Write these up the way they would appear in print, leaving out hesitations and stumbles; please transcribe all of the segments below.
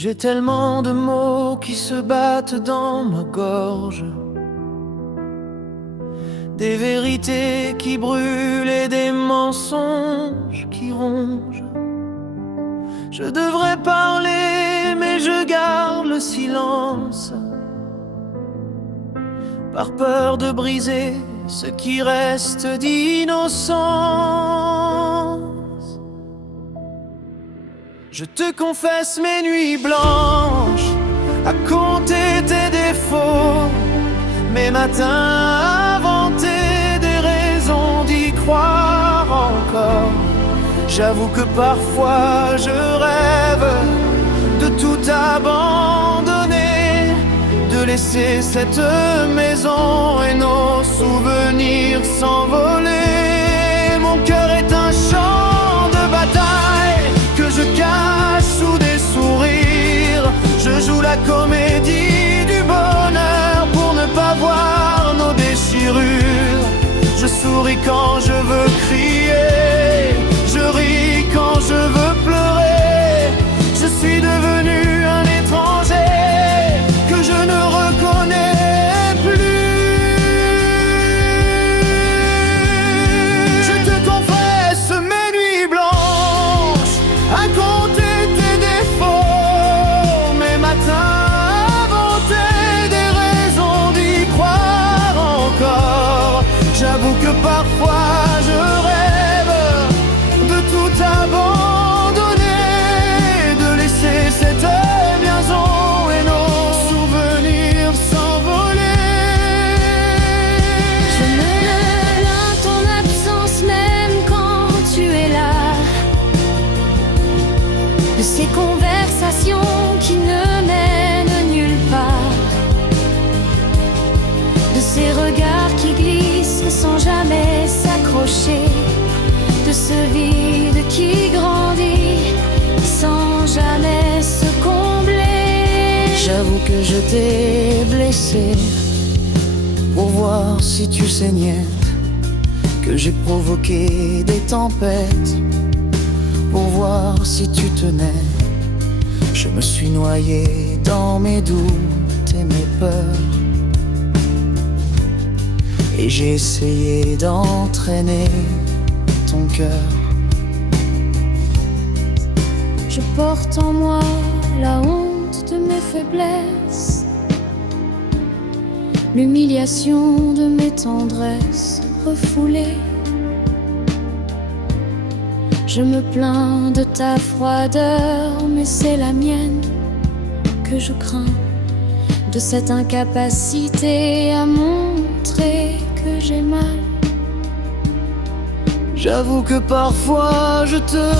J'ai tellement de mots qui se battent dans ma gorge, des vérités qui brûlent et des mensonges qui rongent. Je devrais parler, mais je garde le silence, par peur de briser ce qui reste d'innocence. Je te confesse mes nuits blanches, à compter tes défauts, mes matins à inventer des raisons d'y croire encore. J'avoue que parfois je rêve de tout abandonner, de laisser cette maison et nos souvenirs s'envoler. Mon cœur est un champ de bataille que je cache sous des sourires. Je joue la comédie du bonheur pour ne pas voir nos déchirures. Je souris quand je veux crier, je ris quand je veux pleurer. Je suis devenu un étranger que je ne reconnais plus. Je te confesse mes nuits blanches, à compter tes défauts, mes matins à inventer des raisons d'y croire encore. J'avoue que parfois je rêve de tout abandonner, de laisser cette maison et nos souvenirs s'envoler. Je me plains ton absence même quand tu es là, de ces conversations qui ne mènent nulle part, de ces regards qui glissent sans jamais s'accrocher, de ce vide qui grandit sans jamais se combler. J'avoue que je t'ai blessé pour voir si tu saignais, que j'ai provoqué des tempêtes pour voir si tu tenais. Je me suis noyé dans mes doutes et mes peurs, et j'ai essayé d'entraîner ton cœur. Je porte en moi la honte de mes faiblesses, l'humiliation de mes tendresses refoulées. Je me plains de ta froideur, mais c'est la mienne que je crains, de cette incapacité à montrer que j'ai mal. J'avoue que parfois je te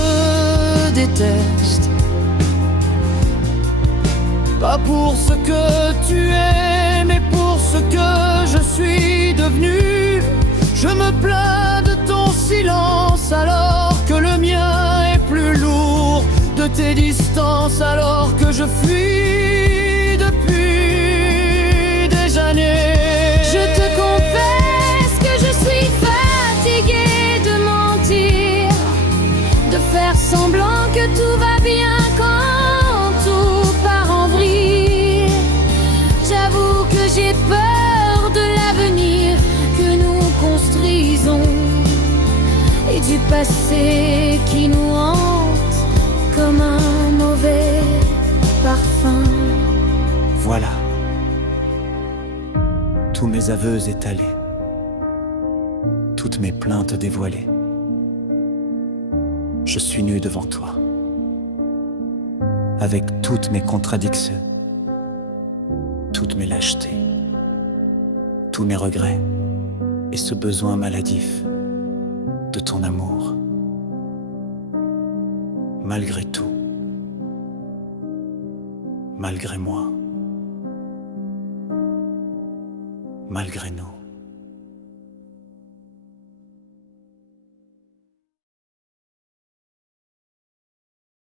déteste, pas pour ce que tu es, mais pour ce que je suis devenu. Je me plains de ton silence alors que le mien est plus lourd, de tes distances alors que je fuis depuis des années. Je te confesse que je suis fatiguée de mentir, de faire semblant que tout va bien quand tout part en vrille. J'avoue que j'ai peur de l'avenir que nous construisons et du passé qui nous hante comme un mauvais parfum. Voilà, tous mes aveux étalés, toutes mes plaintes dévoilées. Je suis nu devant toi, avec toutes mes contradictions, toutes mes lâchetés, tous mes regrets et ce besoin maladif de ton amour. Malgré tout, malgré moi, malgré nous.